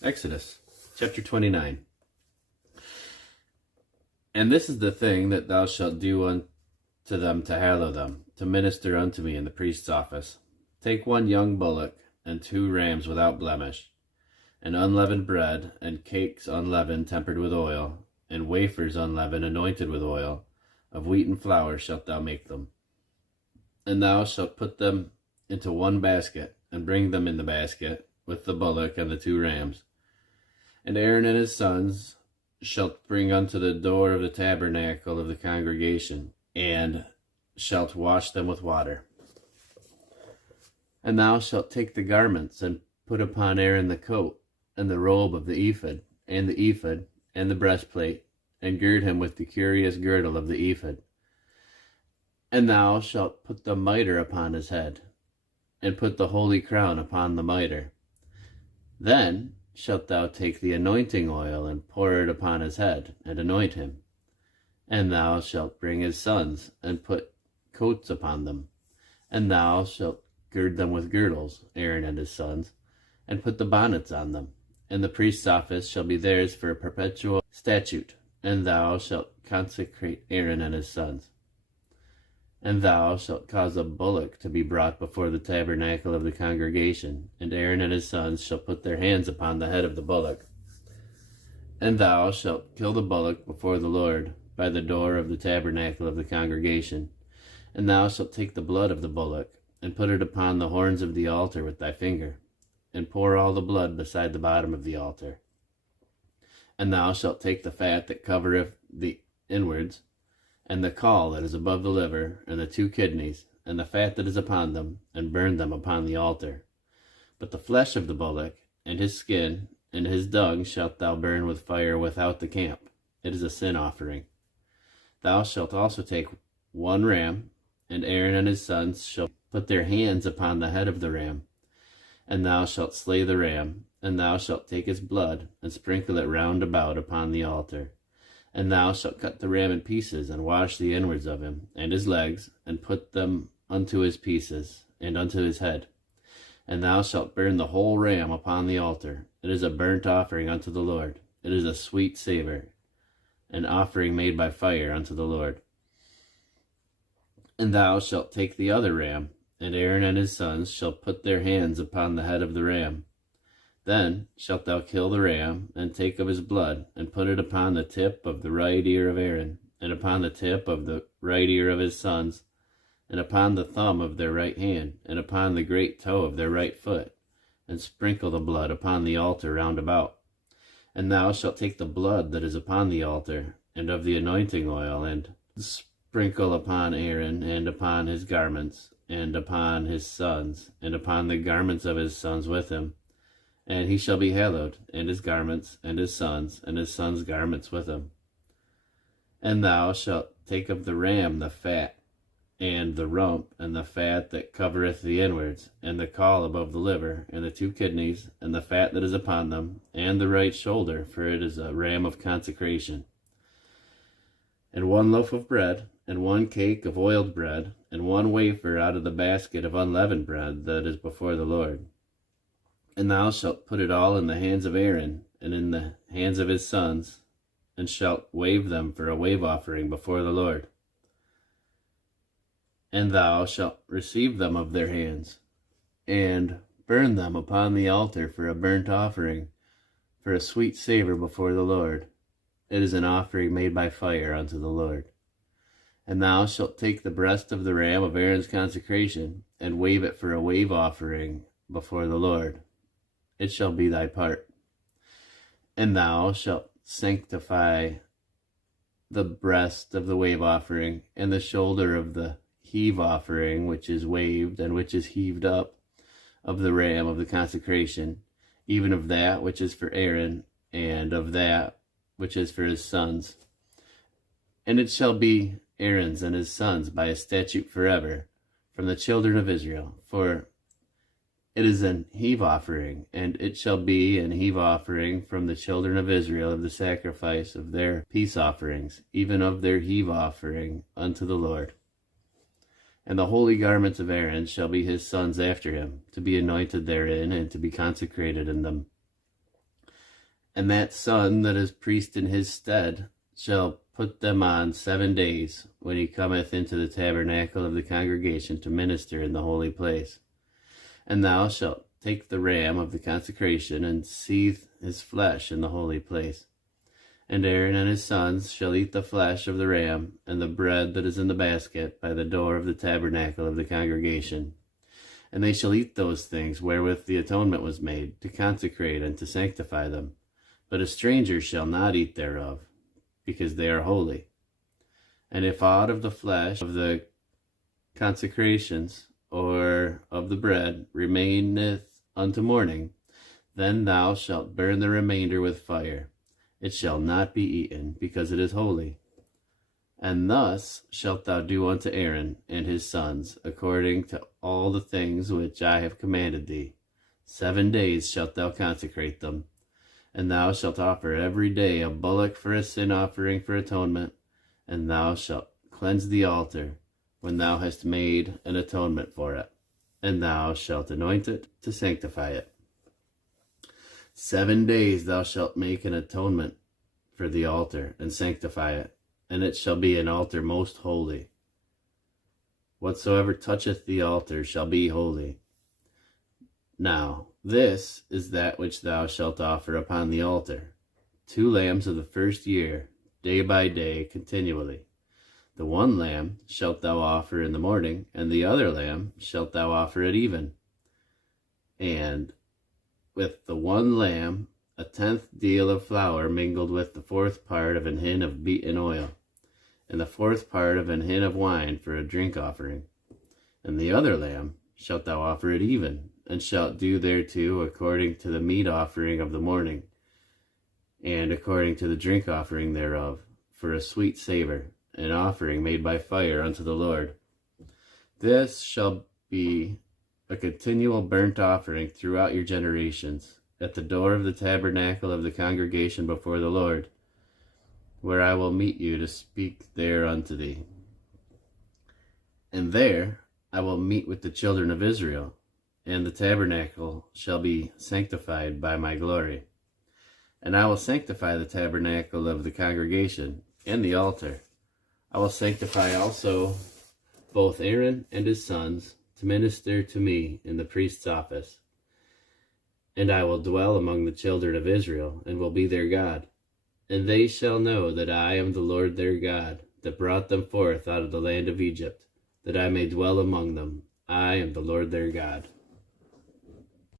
Exodus chapter 29. And this is the thing that thou shalt do unto them to hallow them, to minister unto me in the priest's office. Take one young bullock, and 2 rams without blemish, and unleavened bread, and cakes unleavened tempered with oil, and wafers unleavened anointed with oil, of wheaten flour shalt thou make them. And thou shalt put them into one basket, and bring them in the basket, with the bullock and the 2 rams. And Aaron and his sons shalt bring unto the door of the tabernacle of the congregation, and shalt wash them with water. And thou shalt take the garments, and put upon Aaron the coat, and the robe of the ephod, and the breastplate, and gird him with the curious girdle of the ephod. And thou shalt put the mitre upon his head, and put the holy crown upon the mitre. Then shalt thou take the anointing oil, and pour it upon his head, and anoint him. And thou shalt bring his sons, and put coats upon them. And thou shalt gird them with girdles, Aaron and his sons, and put the bonnets on them. And the priest's office shall be theirs for a perpetual statute. And thou shalt consecrate Aaron and his sons. And thou shalt cause a bullock to be brought before the tabernacle of the congregation, and Aaron and his sons shall put their hands upon the head of the bullock. And thou shalt kill the bullock before the Lord by the door of the tabernacle of the congregation. And thou shalt take the blood of the bullock, and put it upon the horns of the altar with thy finger, and pour all the blood beside the bottom of the altar. And thou shalt take the fat that covereth the inwards, and the caul that is above the liver, and the 2 kidneys, and the fat that is upon them, and burn them upon the altar. But the flesh of the bullock, and his skin, and his dung shalt thou burn with fire without the camp. It is a sin offering. Thou shalt also take 1 ram, and Aaron and his sons shall put their hands upon the head of the ram. And thou shalt slay the ram, and thou shalt take his blood, and sprinkle it round about upon the altar. And thou shalt cut the ram in pieces, and wash the inwards of him, and his legs, and put them unto his pieces, and unto his head. And thou shalt burn the whole ram upon the altar. It is a burnt offering unto the Lord. It is a sweet savour, an offering made by fire unto the Lord. And thou shalt take the other ram, and Aaron and his sons shall put their hands upon the head of the ram. Then shalt thou kill the ram, and take of his blood, and put it upon the tip of the right ear of Aaron, and upon the tip of the right ear of his sons, and upon the thumb of their right hand, and upon the great toe of their right foot, and sprinkle the blood upon the altar round about. And thou shalt take the blood that is upon the altar, and of the anointing oil, and sprinkle upon Aaron, and upon his garments, and upon his sons, and upon the garments of his sons with him. And he shall be hallowed, and his garments, and his sons' garments with him. And thou shalt take of the ram the fat, and the rump, and the fat that covereth the inwards, and the caul above the liver, and the 2 kidneys, and the fat that is upon them, and the right shoulder, for it is a ram of consecration. And 1 loaf of bread, and 1 cake of oiled bread, and 1 wafer out of the basket of unleavened bread that is before the Lord. And thou shalt put it all in the hands of Aaron, and in the hands of his sons, and shalt wave them for a wave offering before the Lord. And thou shalt receive them of their hands, and burn them upon the altar for a burnt offering, for a sweet savour before the Lord. It is an offering made by fire unto the Lord. And thou shalt take the breast of the ram of Aaron's consecration, and wave it for a wave offering before the Lord. It shall be thy part. And thou shalt sanctify the breast of the wave offering, and the shoulder of the heave offering, which is waved, and which is heaved up, of the ram of the consecration, even of that which is for Aaron, and of that which is for his sons. And it shall be Aaron's and his sons by a statute forever, from the children of Israel, for it is an heave offering, and it shall be an heave offering from the children of Israel of the sacrifice of their peace offerings, even of their heave offering unto the Lord. And the holy garments of Aaron shall be his sons after him, to be anointed therein, and to be consecrated in them. And that son that is priest in his stead shall put them on 7 days, when he cometh into the tabernacle of the congregation to minister in the holy place. And thou shalt take the ram of the consecration, and seethe his flesh in the holy place. And Aaron and his sons shall eat the flesh of the ram, and the bread that is in the basket by the door of the tabernacle of the congregation. And they shall eat those things wherewith the atonement was made, to consecrate and to sanctify them. But a stranger shall not eat thereof, because they are holy. And if aught of the flesh of the consecrations or of the bread remaineth unto morning, then thou shalt burn the remainder with fire. It shall not be eaten, because it is holy. And thus shalt thou do unto Aaron and his sons, according to all the things which I have commanded thee. 7 days shalt thou consecrate them. And thou shalt offer every day a bullock for a sin offering for atonement, and thou shalt cleanse the altar when thou hast made an atonement for it, and thou shalt anoint it to sanctify it. 7 days thou shalt make an atonement for the altar, and sanctify it, and it shall be an altar most holy. Whatsoever toucheth the altar shall be holy. Now, this is that which thou shalt offer upon the altar: 2 lambs of the first year, day by day, continually. The one lamb shalt thou offer in the morning, and the other lamb shalt thou offer at even. And with the one lamb 1/10 deal of flour mingled with the 4th part of an hin of beaten oil, and the 4th part of an hin of wine for a drink offering. And the other lamb shalt thou offer at even, and shalt do thereto according to the meat offering of the morning, and according to the drink offering thereof, for a sweet savour, an offering made by fire unto the Lord. This shall be a continual burnt offering throughout your generations, at the door of the tabernacle of the congregation before the Lord, where I will meet you to speak there unto thee. And there I will meet with the children of Israel, and the tabernacle shall be sanctified by my glory. And I will sanctify the tabernacle of the congregation and the altar. I will sanctify also both Aaron and his sons to minister to me in the priest's office. And I will dwell among the children of Israel, and will be their God. And they shall know that I am the Lord their God, that brought them forth out of the land of Egypt, that I may dwell among them. I am the Lord their God.